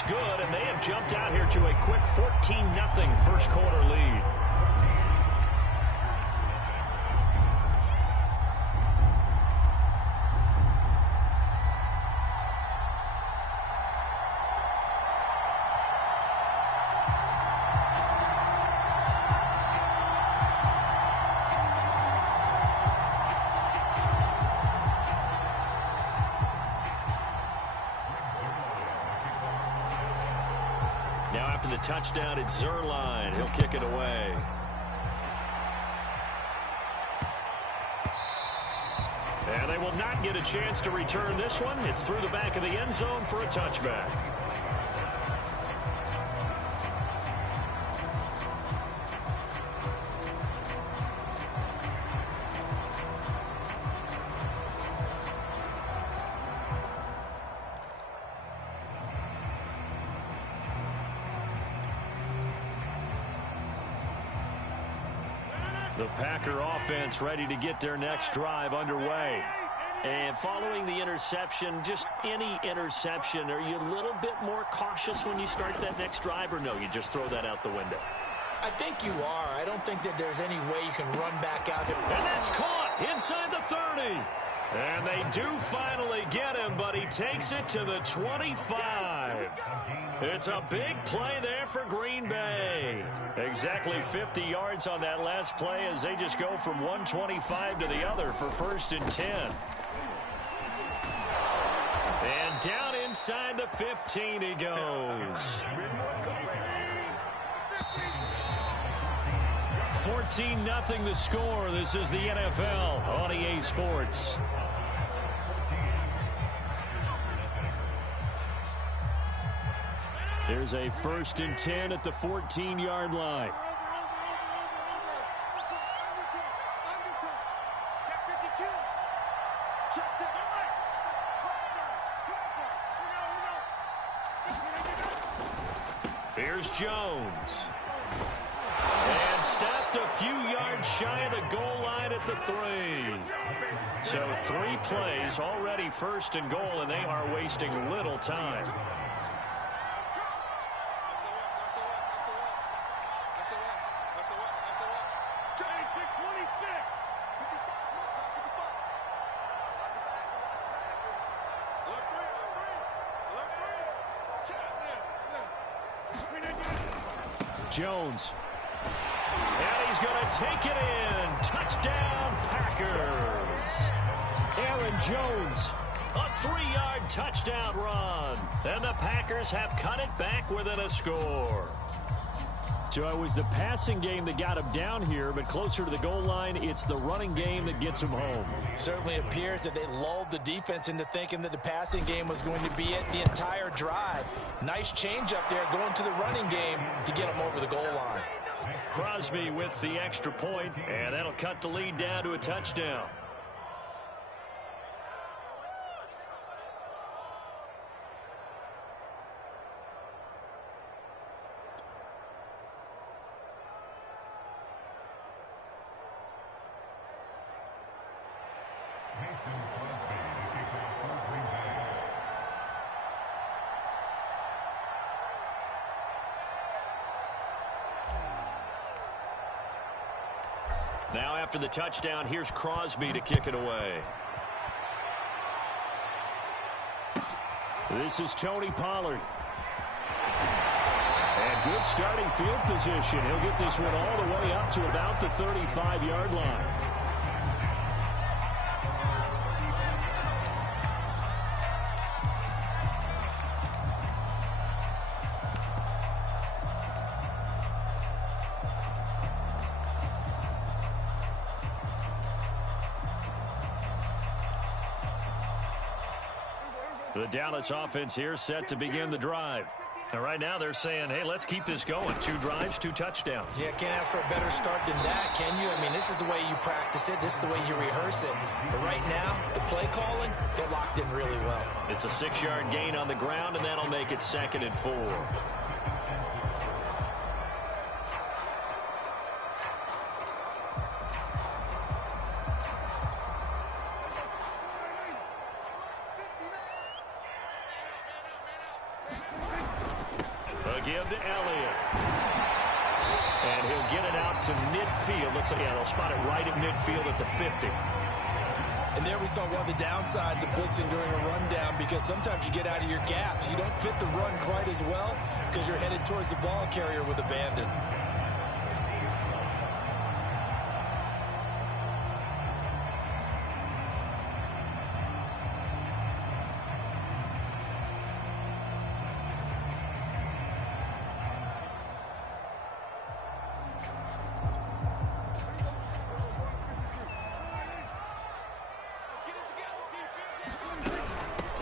That's good, and they have jumped out here to a quick 14-0 first quarter lead. Now after the touchdown, it's Zerline. He'll kick it away. And they will not get a chance to return this one. It's through the back of the end zone for a touchback. The Packer offense ready to get their next drive underway. And following the interception, just any interception, are you a little bit more cautious when you start that next drive, or no, you just throw that out the window? I think you are. I don't think that there's any way you can run back out there. And that's caught inside the 30. And they do finally get him, but he takes it to the 25. It's a big play there for Green Bay. Exactly 50 yards on that last play as they just go from 125 to the other for 1st and 10. And down inside the 15 he goes. 14-0 the score. This is the NFL on EA Sports. There's a 1st and 10 at the 14-yard line. Here's Jones. And stopped a few yards shy of the goal line at the 3. So 3 plays, already 1st and goal, and they are wasting little time. Jones. And he's going to take it in. Touchdown, Packers. Aaron Jones, a 3-yard touchdown run. And the Packers have cut it back within a score. So it was the passing game that got him down here, but closer to the goal line, it's the running game that gets him home. Certainly appears that they lulled the defense into thinking that the passing game was going to be it the entire drive. Nice change up there going to the running game to get them over the goal line. Crosby with the extra point, and that'll cut the lead down to a touchdown. Now after the touchdown, here's Crosby to kick it away. This is Tony Pollard. And good starting field position. He'll get this one all the way up to about the 35-yard line. The Dallas offense here set to begin the drive. And right now they're saying, hey, let's keep this going. 2 drives, 2 touchdowns. Yeah, can't ask for a better start than that, can you? I mean, this is the way you practice it. This is the way you rehearse it. But right now, the play calling, they're locked in really well. It's a 6-yard gain on the ground, and that'll make it 2nd and 4. The give to Elliott. And he'll get it out to midfield. Let's say, yeah, they'll spot it right at midfield at the 50. And there we saw one of the downsides of blitzing during a rundown, because sometimes you get out of your gaps. You don't fit the run quite as well because you're headed towards the ball carrier with abandon.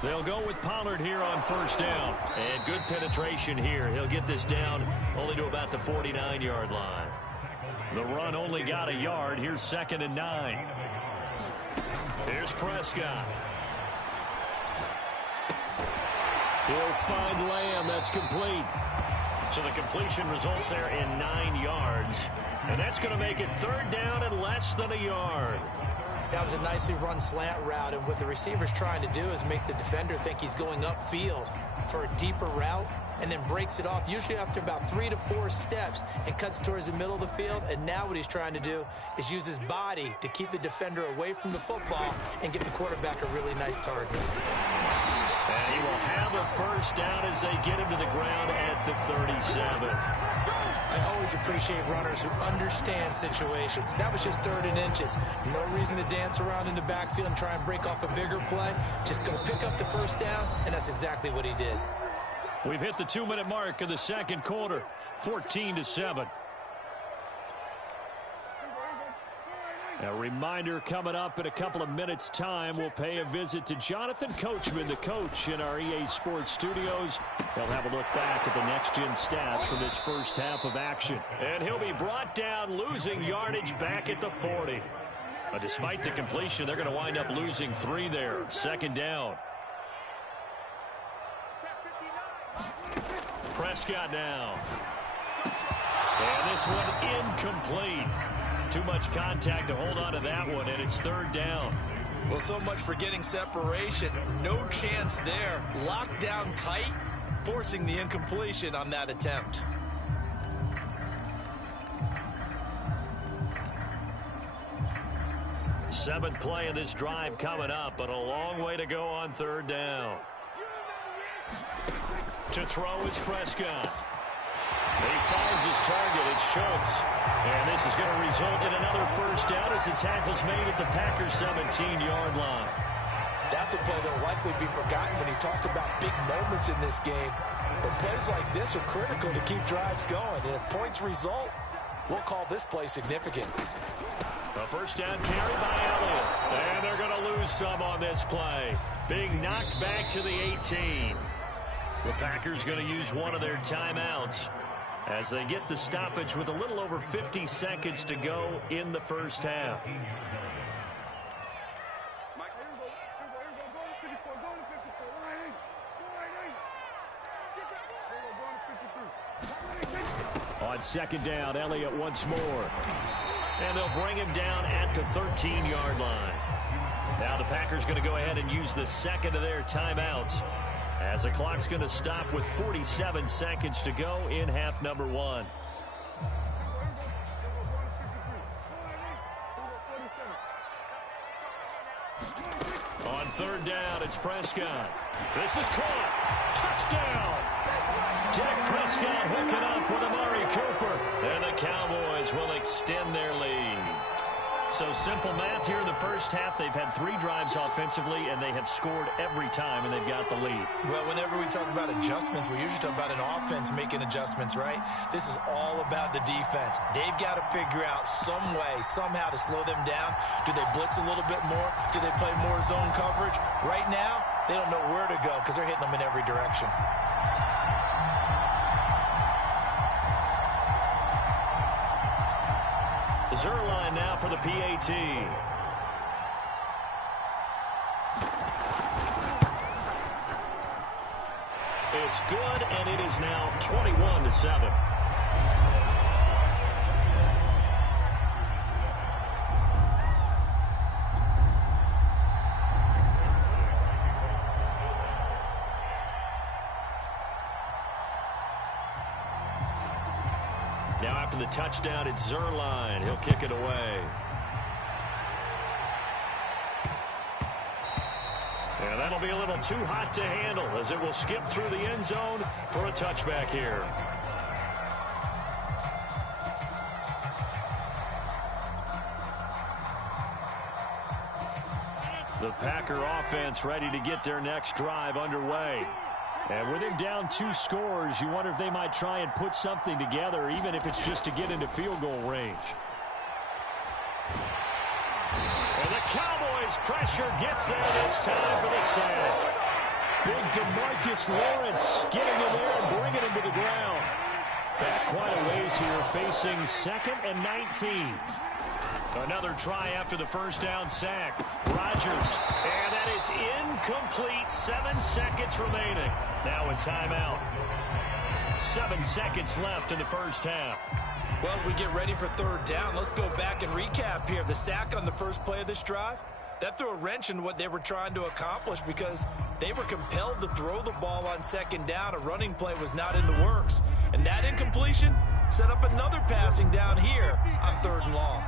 They'll go with Pollard here on first down. And good penetration here. He'll get this down only to about the 49-yard line. The run only got a yard. Here's 2nd and 9. Here's Prescott. He'll find Lamb. That's complete. So the completion results there in 9 yards. And that's going to make it 3rd down and less than a yard. That was a nicely run slant route, and what the receiver's trying to do is make the defender think he's going upfield for a deeper route, and then breaks it off, usually after about 3 to 4 steps, and cuts towards the middle of the field. And now what he's trying to do is use his body to keep the defender away from the football and give the quarterback a really nice target. And he will have a first down as they get him to the ground at the 37. I always appreciate runners who understand situations. That was just 3rd and inches. No reason to dance around in the backfield and try and break off a bigger play. Just go pick up the first down, and that's exactly what he did. We've hit the 2-minute mark of the 2nd quarter, 14-7. A reminder, coming up in a couple of minutes' time, we'll pay a visit to Jonathan Coachman, the coach in our EA Sports studios. He'll have a look back at the next-gen stats from this first half of action. And he'll be brought down, losing yardage back at the 40. But despite the completion, they're going to wind up losing 3 there. 2nd down. Prescott now. And this one incomplete. Too much contact to hold on to that one, and it's 3rd down. Well, so much for getting separation. No chance there. Locked down tight, forcing the incompletion on that attempt. Seventh play of this drive coming up, but a long way to go on 3rd down. To throw is Prescott. He finds his target. It's Schultz. And this is going to result in another first down as the tackle's made at the Packers' 17-yard line. That's a play that will likely be forgotten when you talk about big moments in this game. But plays like this are critical to keep drives going. And if points result, we'll call this play significant. A first down carry by Elliott. And they're going to lose some on this play. Being knocked back to the 18. The Packers going to use one of their timeouts as they get the stoppage with a little over 50 seconds to go in the first half. On 2nd down, Elliott once more. And they'll bring him down at the 13-yard line. Now the Packers going to go ahead and use the second of their timeouts, as the clock's going to stop with 47 seconds to go in half number 1. On 3rd down, it's Prescott. This is caught. Touchdown! Dak Prescott hooking up with Amari Cooper. And the Cowboys will extend their lead. So simple math here in the first half. They've had 3 drives offensively, and they have scored every time, and they've got the lead. Well, whenever we talk about adjustments, we usually talk about an offense making adjustments, right? This is all about the defense. They've got to figure out some way, somehow to slow them down. Do they blitz a little bit more? Do they play more zone coverage? Right now, they don't know where to go because they're hitting them in every direction. Zerline now for the PAT. It's good, and it is now 21-7. after the touchdown at Zerline. He'll kick it away. And that'll be a little too hot to handle as it will skip through the end zone for a touchback here. The Packer offense ready to get their next drive underway. And with him down 2 scores, you wonder if they might try and put something together, even if it's just to get into field goal range. And the Cowboys pressure gets there this time for the sack. Big DeMarcus Lawrence getting in there and bringing him to the ground. Back quite a ways here, facing 2nd and 19. Another try after the first down sack. Rodgers, and that is incomplete. 7 seconds remaining. Now a timeout. 7 seconds left in the first half. Well, as we get ready for third down, let's go back and recap here. The sack on the first play of this drive, that threw a wrench in what they were trying to accomplish because they were compelled to throw the ball on second down. A running play was not in the works. And that incompletion set up another passing down here on 3rd and long.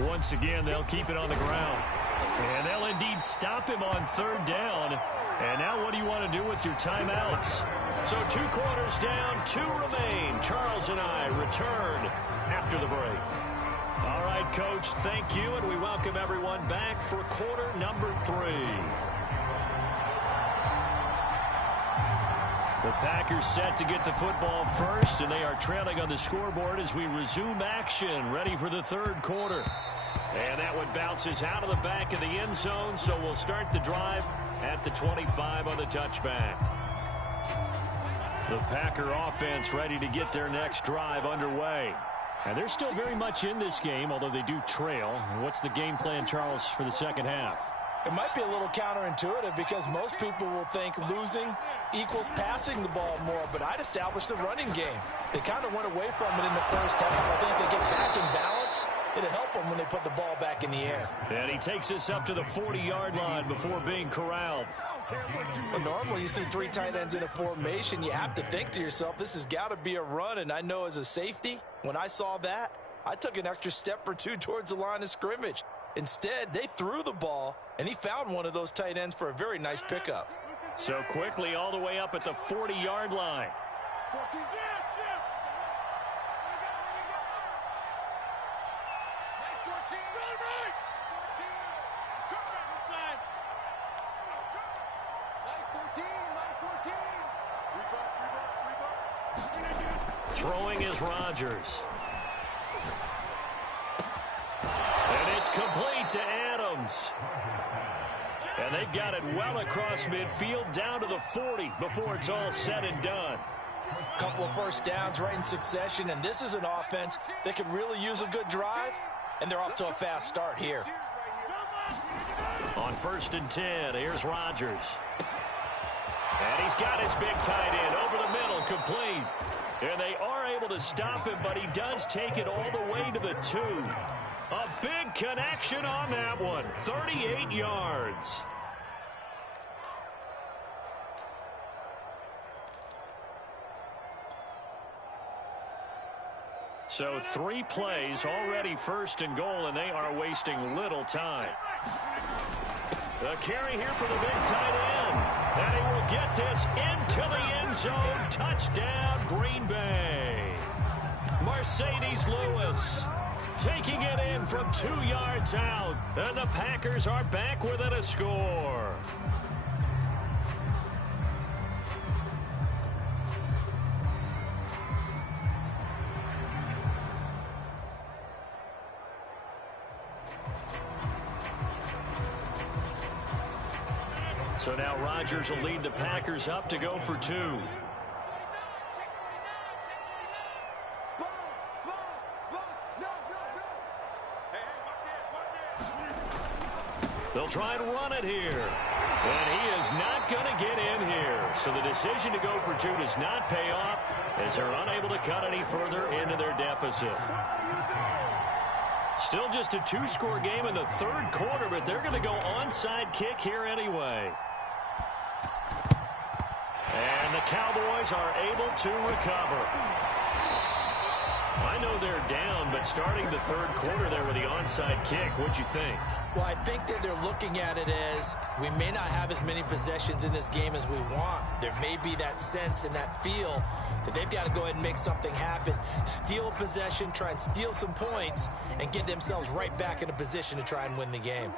Once again, they'll keep it on the ground. And they'll indeed stop him on 3rd down. And now what do you want to do with your timeouts? So 2 quarters down, 2 remain. Charles and I return after the break. All right, Coach, thank you, and we welcome everyone back for quarter number 3. The Packers set to get the football first, and they are trailing on the scoreboard as we resume action, ready for the 3rd quarter. And that one bounces out of the back of the end zone, so we'll start the drive at the 25 on the touchback. The Packer offense ready to get their next drive underway. And they're still very much in this game, although they do trail. What's the game plan, Charles, for the second half? It might be a little counterintuitive because most people will think losing equals passing the ball more, but I'd establish the running game. They kind of went away from it in the first half. I think they get back in balance. It'll help them when they put the ball back in the air. And he takes us up to the 40-yard line before being corralled. Well, normally you see 3 tight ends in a formation. You have to think to yourself, this has got to be a run. And I know as a safety, when I saw that, I took an extra step or 2 towards the line of scrimmage. Instead, they threw the ball, and he found one of those tight ends for a very nice pickup. So quickly all the way up at the 40-yard line. Throwing is Rodgers. And it's complete to Adams. And they've got it well across midfield down to the 40 before it's all said and done. A couple of first downs right in succession, and this is an offense that can really use a good drive, and they're off to a fast start here. On 1st and 10, here's Rodgers. And he's got his big tight end over the middle, complete. And they are able to stop him, but he does take it all the way to the 2. A big connection on that one, 38 yards. So 3 plays, already 1st and goal, and they are wasting little time. The carry here for the big tight end. And he will get this into the end zone. Touchdown, Green Bay. Mercedes Lewis taking it in from 2 yards out. And the Packers are back within a score. So now Rodgers will lead the Packers up to go for 2. They'll try and run it here. And he is not going to get in here. So the decision to go for 2 does not pay off as they're unable to cut any further into their deficit. Still just a 2-score game in the 3rd quarter, but they're going to go onside kick here anyway. And And the Cowboys are able to recover. I know they're down, but starting the third quarter there with the onside kick, what'd you think? Well, I think that they're looking at it as we may not have as many possessions in this game as we want. There may be that sense and that feel that they've got to go ahead and make something happen, steal possession, try and steal some points, and get themselves right back in a position to try and win the game.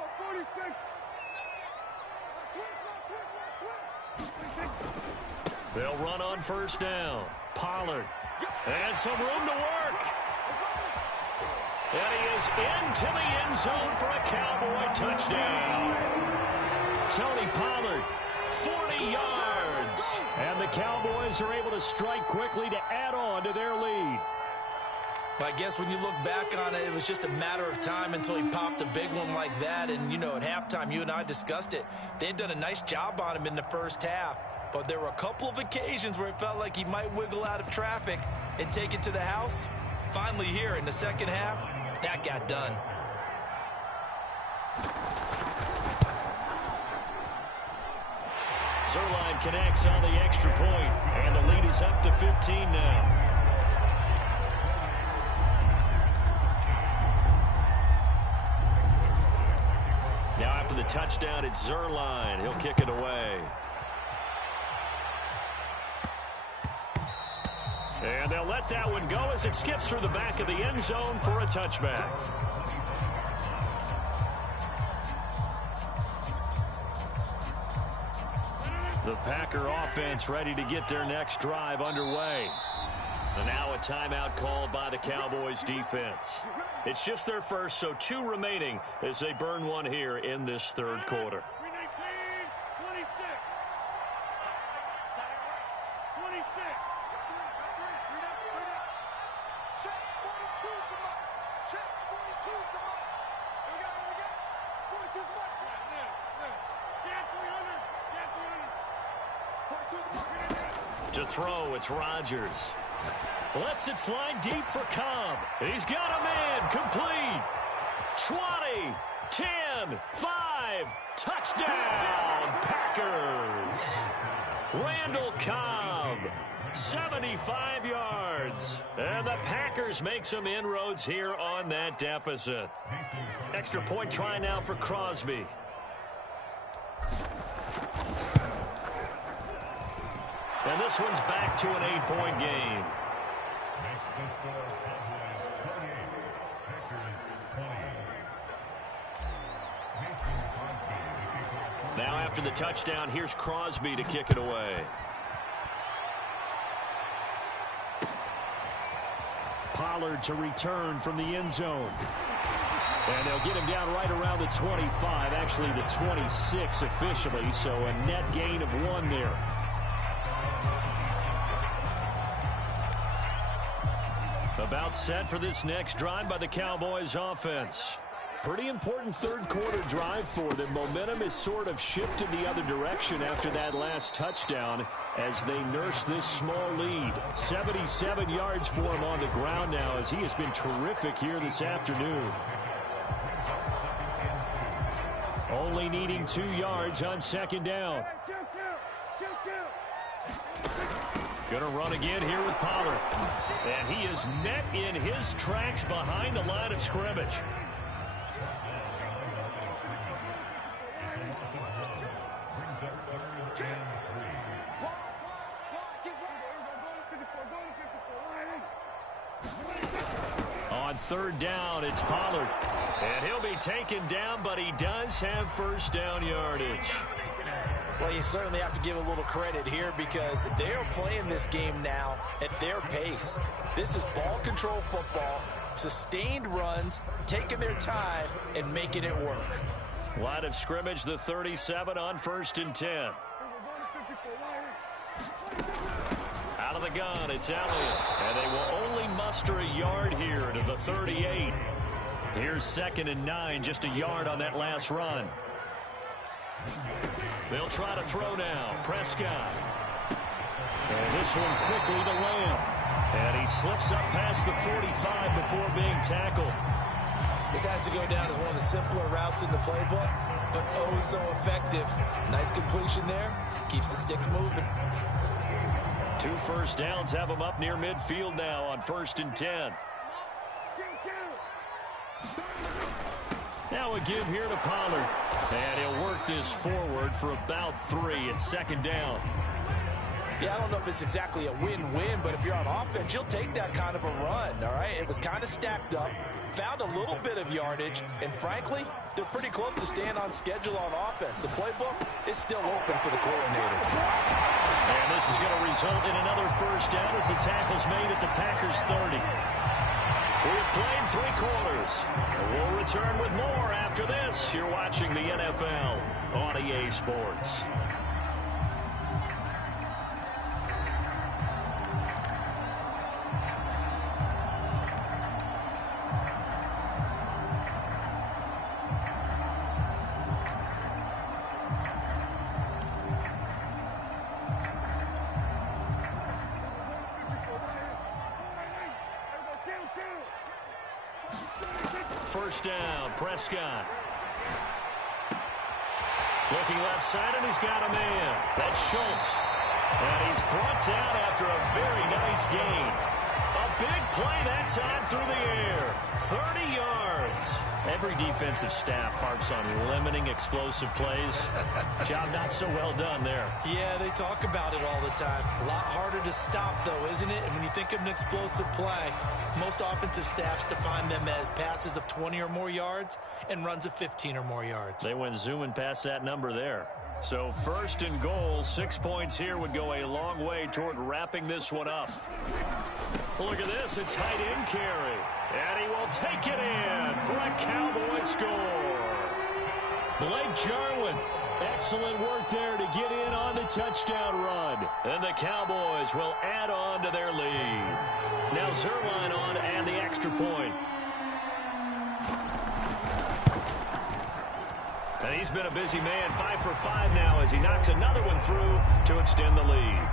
They'll run on first down. Pollard. And some room to work. And he is into the end zone for a Cowboy touchdown. Tony Pollard, 40 yards. And the Cowboys are able to strike quickly to add on to their lead. I guess when you look back on it, it was just a matter of time until he popped a big one like that. And, you know, at halftime, you and I discussed it. They had done a nice job on him in the first half. But there were a couple of occasions where it felt like he might wiggle out of traffic and take it to the house. Finally here in the second half, that got done. Zerline connects on the extra point, and the lead is up to 15 now. Now after the touchdown, it's Zerline. He'll kick it away. And they'll let that one go as it skips through the back of the end zone for a touchback. The Packer offense ready to get their next drive underway. And now a timeout called by the Cowboys defense. It's just their first, so 2 remaining as they burn one here in this third quarter. To throw, it's Rodgers. Lets it fly deep for Cobb. He's got a man complete. 20, 10, 5, touchdown, Packers. Randall Cobb, 75 yards. And the Packers make some inroads here on that deficit. Extra point try now for Crosby. And this one's back to an 8-point game. Now after the touchdown, here's Crosby to kick it away. Pollard to return from the end zone. And they'll get him down right around the 25, actually the 26 officially, so a net gain of 1 there. About set for this next drive by the Cowboys offense. Pretty important third quarter drive for them. Momentum is sort of shifted the other direction after that last touchdown as they nurse this small lead. 77 yards for him on the ground now as he has been terrific here this afternoon. Only needing 2 yards on second down. Going to run again here with Pollard. And he is met in his tracks behind the line of scrimmage. On third down, it's Pollard. And he'll be taken down, but he does have first down yardage. Well, you certainly have to give a little credit here because they are playing this game now at their pace. This is ball control football, sustained runs, taking their time, and making it work. Line of scrimmage, the 37 on 1st and 10. Out of the gun, it's Elliott. And they will only muster a yard here to the 38. Here's 2nd and 9, just a yard on that last run. They'll try to throw now. Prescott. And this one quickly to Lamb. And he slips up past the 45 before being tackled. This has to go down as one of the simpler routes in the playbook, but oh so effective. Nice completion there. Keeps the sticks moving. 2 first downs have them up near midfield now on 1st and 10. Now a give here to Pollard. And he'll work this forward for about 3 at 2nd down. Yeah, I don't know if it's exactly a win-win, but if you're on offense, you'll take that kind of a run, all right? It was kind of stacked up, found a little bit of yardage, and frankly, they're pretty close to staying on schedule on offense. The playbook is still open for the coordinator. And this is going to result in another first down as the tackle's made at the Packers' 30. We have played 3 quarters. We'll return with more after this. You're watching the NFL on EA Sports. First down, Prescott. Looking left side, and he's got a man. That's Schultz. And he's brought down after a very nice gain. A big play that time through the air. 30 yards. Every defensive staff harps on limiting explosive plays. Job not so well done there. Yeah, they talk about it all the time. A lot harder to stop, though, isn't it? And when you think of an explosive play, most offensive staffs define them as passes of 20 or more yards and runs of 15 or more yards. They went zooming past that number there. So 1st and goal, 6 points here would go a long way toward wrapping this one up. Look at this, a tight end carry. And he will take it in for a Cowboy score. Blake Jarwin, excellent work there to get in on the touchdown run. And the Cowboys will add on to their lead. Now Zerline on and the extra point. And he's been a busy man, 5 for 5 now as he knocks another one through to extend the lead.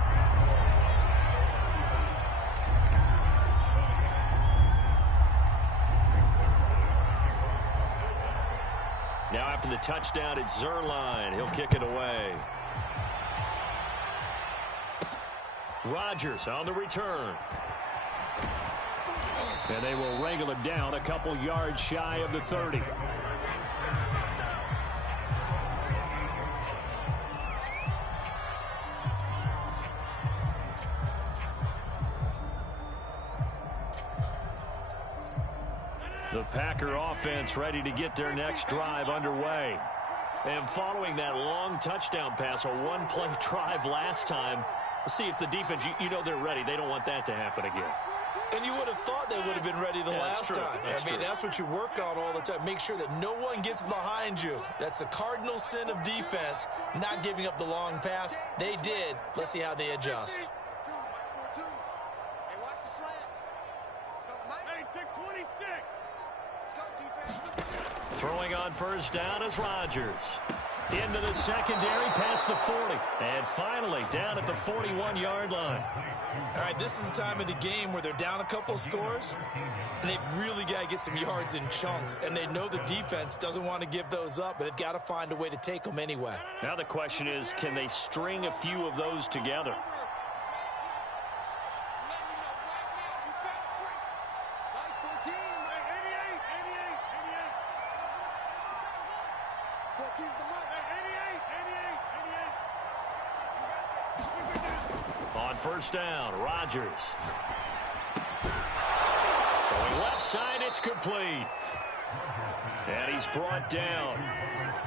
Now after the touchdown, it's Zerline. He'll kick it away. Rodgers on the return. And they will wrangle it down a couple yards shy of the 30. The Packer offense ready to get their next drive underway. And following that long touchdown pass, a one-play drive last time, let's see if the defense, you know they're ready. They don't want that to happen again. And you would have thought they would have been ready the last time. That's what you work on all the time. Make sure that no one gets behind you. That's the cardinal sin of defense, not giving up the long pass. They did. Let's see how they adjust. Throwing on first down is Rodgers. Into the secondary, past the 40. And finally, down at the 41-yard line. All right, this is the time of the game where they're down a couple of scores, and they've really got to get some yards in chunks. And they know the defense doesn't want to give those up, but they've got to find a way to take them anyway. Now the question is, can they string a few of those together? On first down, Rodgers. Throwing left side, it's complete. And he's brought down.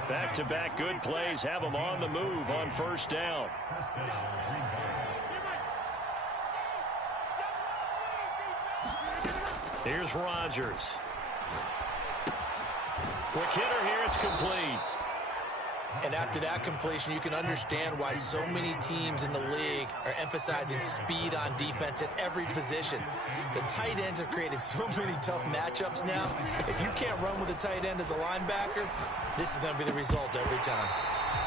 Back-to-back good plays have him on the move on first down. Here's Rodgers. Quick hitter here, it's complete. And after that completion, you can understand why so many teams in the league are emphasizing speed on defense at every position. The tight ends have created so many tough matchups now. If you can't run with a tight end as a linebacker, this is going to be the result every time.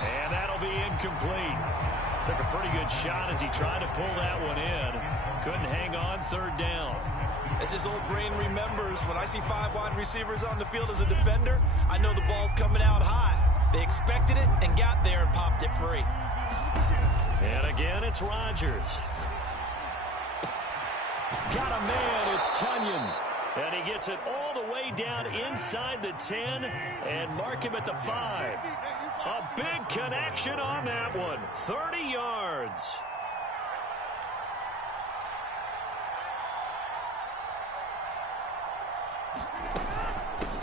And that'll be incomplete. Took a pretty good shot as he tried to pull that one in. Couldn't hang on third down. As his old brain remembers, when I see 5 wide receivers on the field as a defender, I know the ball's coming out high. They expected it and got there and popped it free. And again, it's Rodgers. Got a man, it's Tunyon. And he gets it all the way down inside the 10 and mark him at the 5. A big connection on that one. 30 yards.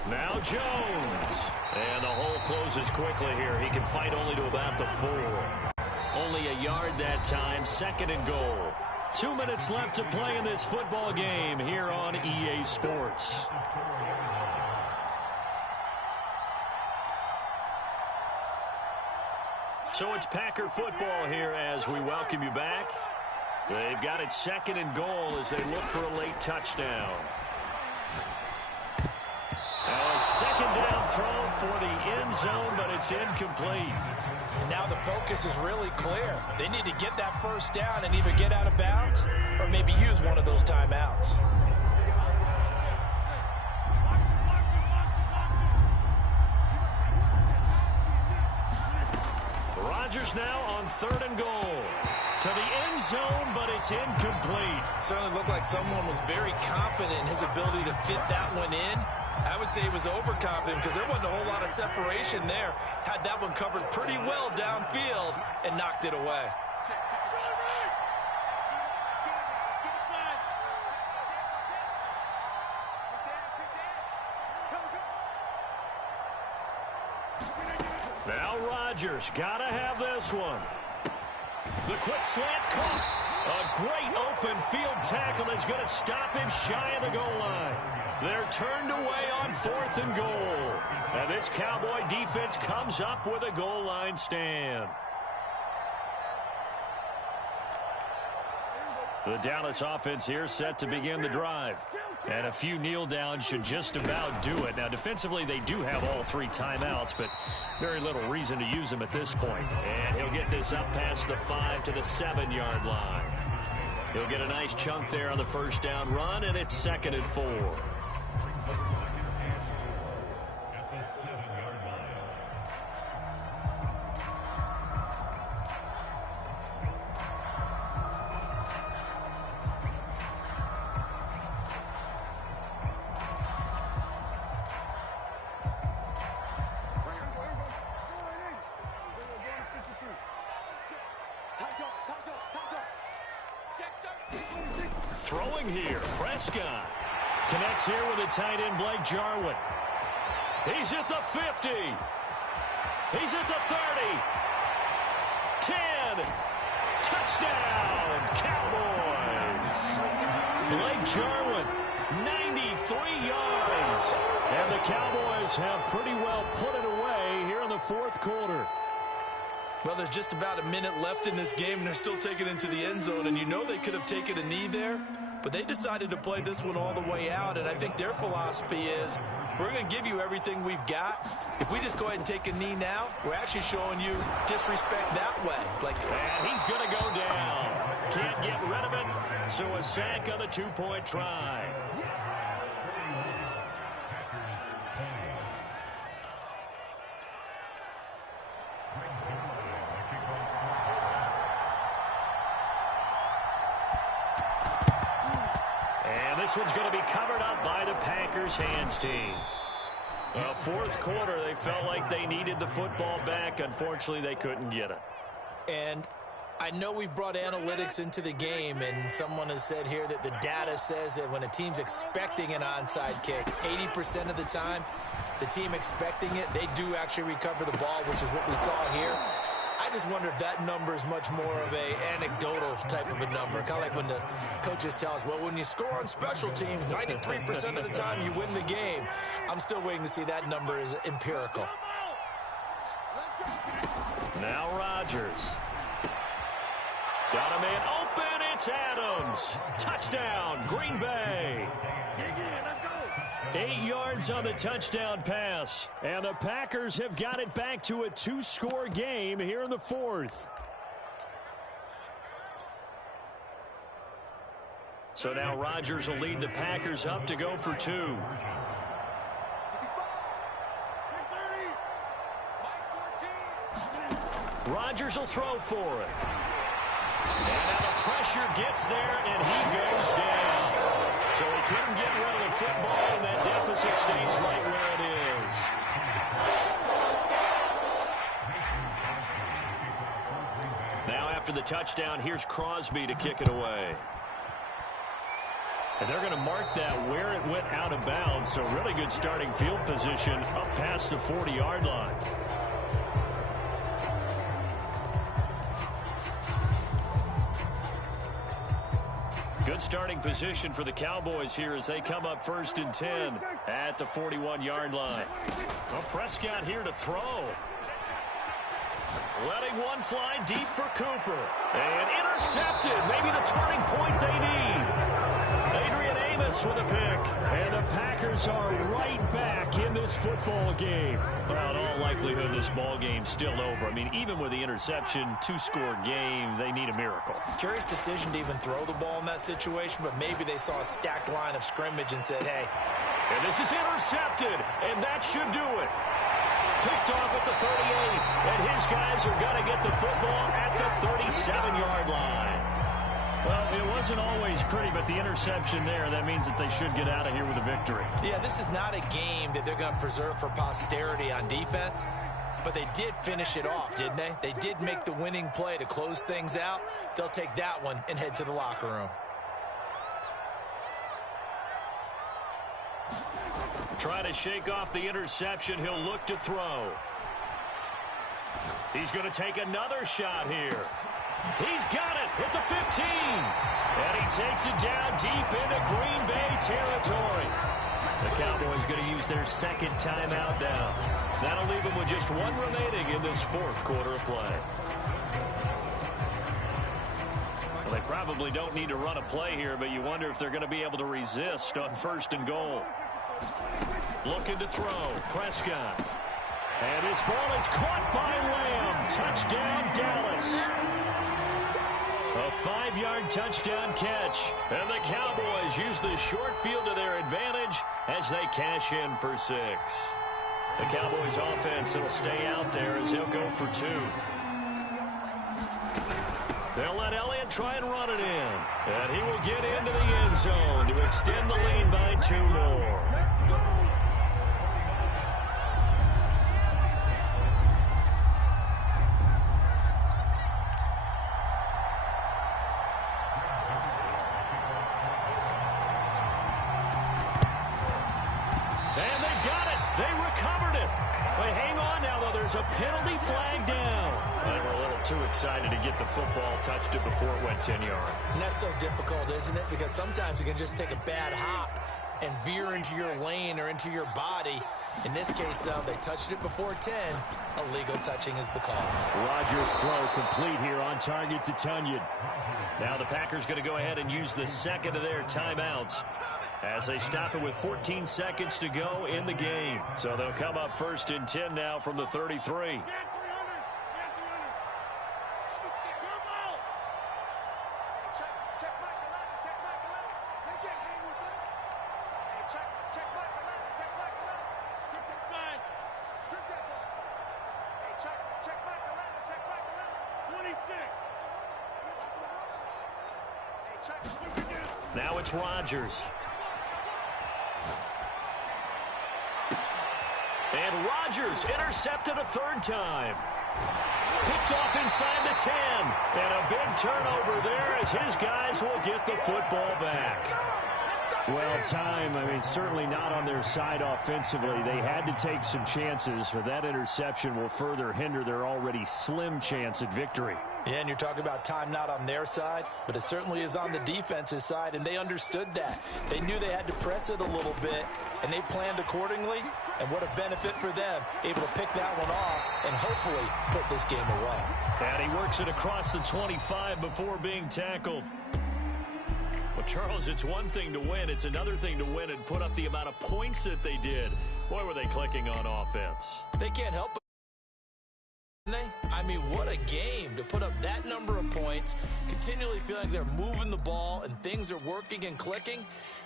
Now Jones. And the hole closes quickly here. He can fight only to about the 4. Only a yard that time. 2nd and goal. 2 minutes left to play in this football game here on EA Sports. So it's Packer football here as we welcome you back. They've got it 2nd and goal as they look for a late touchdown. Now a 2nd down throw for the end zone, but it's incomplete. And now the focus is really clear. They need to get that 1st down and either get out of bounds or maybe use one of those timeouts. Rodgers now on 3rd and goal. To the end zone, but it's incomplete. Certainly looked like someone was very confident in his ability to fit that one in. I would say he was overconfident because there wasn't a whole lot of separation there. Had that one covered pretty well downfield and knocked it away. Now Rodgers, gotta have this one. The quick slant caught. A great open field tackle is going to stop him shy of the goal line. They're turned away on 4th and goal. And this Cowboy defense comes up with a goal line stand. The Dallas offense here set to begin the drive. And a few kneel downs should just about do it. Now, defensively, they do have all 3 timeouts, but very little reason to use them at this point. And he'll get this up past the 5 to the 7-yard line. He'll get a nice chunk there on the 1st down run, and it's 2nd and 4. Throwing here, Prescott. Connects here with a tight end, Blake Jarwin. He's at the 50. He's at the 30. 10. Touchdown, Cowboys. Blake Jarwin, 93 yards. And the Cowboys have pretty well put it away here in the 4th quarter. Well, there's just about a minute left in this game, and they're still taking it into the end zone. And you know they could have taken a knee there, but they decided to play this one all the way out. And I think their philosophy is, we're going to give you everything we've got. If we just go ahead and take a knee now, we're actually showing you disrespect that way. And he's going to go down. Can't get rid of it, so a sack on the 2-point try. This one's going to be covered up by the Packers hands team. 4th quarter, they felt like they needed the football back. Unfortunately, they couldn't get it. And I know we've brought analytics into the game, and someone has said here that the data says that when a team's expecting an onside kick, 80% of the time, the team expecting it, they do actually recover the ball, which is what we saw here. I just wonder if that number is much more of a anecdotal type of a number. Kind of like when the coaches tell us, well, when you score on special teams, 93% of the time you win the game. I'm still waiting to see that number is empirical. Now Rodgers. Got a man open. It's Adams. Touchdown, Green Bay. 8 yards on the touchdown pass. And the Packers have got it back to a 2-score game here in the 4th. So now Rodgers will lead the Packers up to go for 2. Rodgers will throw for it. And now the pressure gets there, and he goes down. So he couldn't get rid of the football, and that deficit stays right where it is. Now after the touchdown, here's Crosby to kick it away. And they're going to mark that where it went out of bounds, so really good starting field position up past the 40-yard line. Good starting position for the Cowboys here as they come up 1st and 10 at the 41-yard line. Well, Prescott here to throw. Letting one fly deep for Cooper. And intercepted. Maybe the turning point they need. With a pick, and the Packers are right back in this football game. Well, in all likelihood, this ball game's still over. I mean, even with the interception, 2-score game, they need a miracle. Curious decision to even throw the ball in that situation, but maybe they saw a stacked line of scrimmage and said, hey. And this is intercepted, and that should do it. Picked off at the 38, and his guys are going to get the football at the 37-yard line. Well, it wasn't always pretty, but the interception there, that means that they should get out of here with a victory. Yeah, this is not a game that they're going to preserve for posterity on defense, but they did finish it off, didn't they? They did make the winning play to close things out. They'll take that one and head to the locker room. Try to shake off the interception. He'll look to throw. He's going to take another shot here. He's got it at the 15. And he takes it down deep into Green Bay territory. The Cowboys going to use their second timeout now. That'll leave them with just one remaining in this 4th quarter of play. Well, they probably don't need to run a play here, but you wonder if they're going to be able to resist on 1st and goal. Looking to throw. Prescott. And his ball is caught by Lamb. Touchdown, Dallas. A 5-yard touchdown catch. And the Cowboys use the short field to their advantage as they cash in for 6. The Cowboys offense will stay out there as they'll go for 2. They'll let Elliott try and run it in. And he will get into the end zone to extend the lead by 2 more. And they've got it. They recovered it. But hang on now, though. There's a penalty flag down. They were a little too excited to get the football, touched it before it went 10 yards. And that's so difficult, isn't it? Because sometimes you can just take a bad hop and veer into your lane or into your body. In this case, though, they touched it before 10. Illegal touching is the call. Rodgers' throw complete here on target to Tunyon. Now the Packers going to go ahead and use the second of their timeouts as they stop it with 14 seconds to go in the game. So they'll come up 1st and 10 now from the 33. Now it's Rodgers. And Rodgers intercepted a 3rd time. Picked off inside the 10. And a big turnover there as his guys will get the football back. Well, time, I mean, certainly not on their side offensively. They had to take some chances, but that interception will further hinder their already slim chance at victory. Yeah, and you're talking about time not on their side, but it certainly is on the defense's side, and they understood that. They knew they had to press it a little bit, and they planned accordingly, and what a benefit for them, able to pick that one off and hopefully put this game away. And he works it across the 25 before being tackled. Well, Charles, it's one thing to win. It's another thing to win and put up the amount of points that they did. Boy, were they clicking on offense. They can't help it. I mean, what a game to put up that number of points, continually feeling like they're moving the ball and things are working and clicking.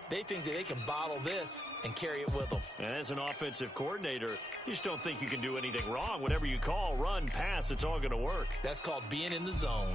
They think that they can bottle this and carry it with them. And as an offensive coordinator, you just don't think you can do anything wrong. Whatever you call, run, pass, it's all going to work. That's called being in the zone.